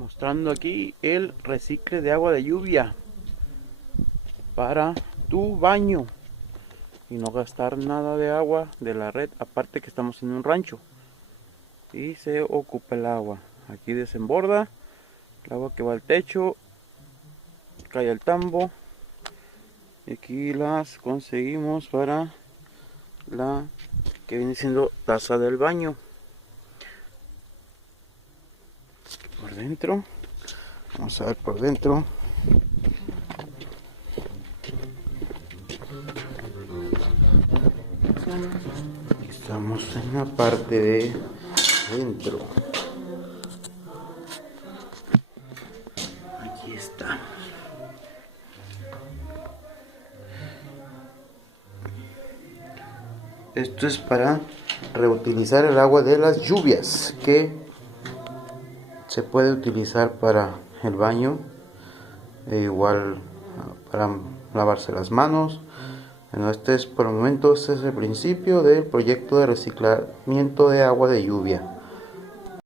Mostrando aquí el recicle de agua de lluvia para tu baño y no gastar nada de agua de la red, aparte que estamos en un rancho y se ocupa el agua. Aquí desemborda el agua que va al techo, cae al tambo, y aquí las conseguimos para la que viene siendo taza del baño. Por dentro, vamos a ver por dentro. Estamos en la parte de dentro. Aquí está. Esto es para reutilizar el agua de las lluvias, que se puede utilizar para el baño, e igual para lavarse las manos. Bueno, este es por el momento, este es el principio del proyecto de reciclamiento de agua de lluvia.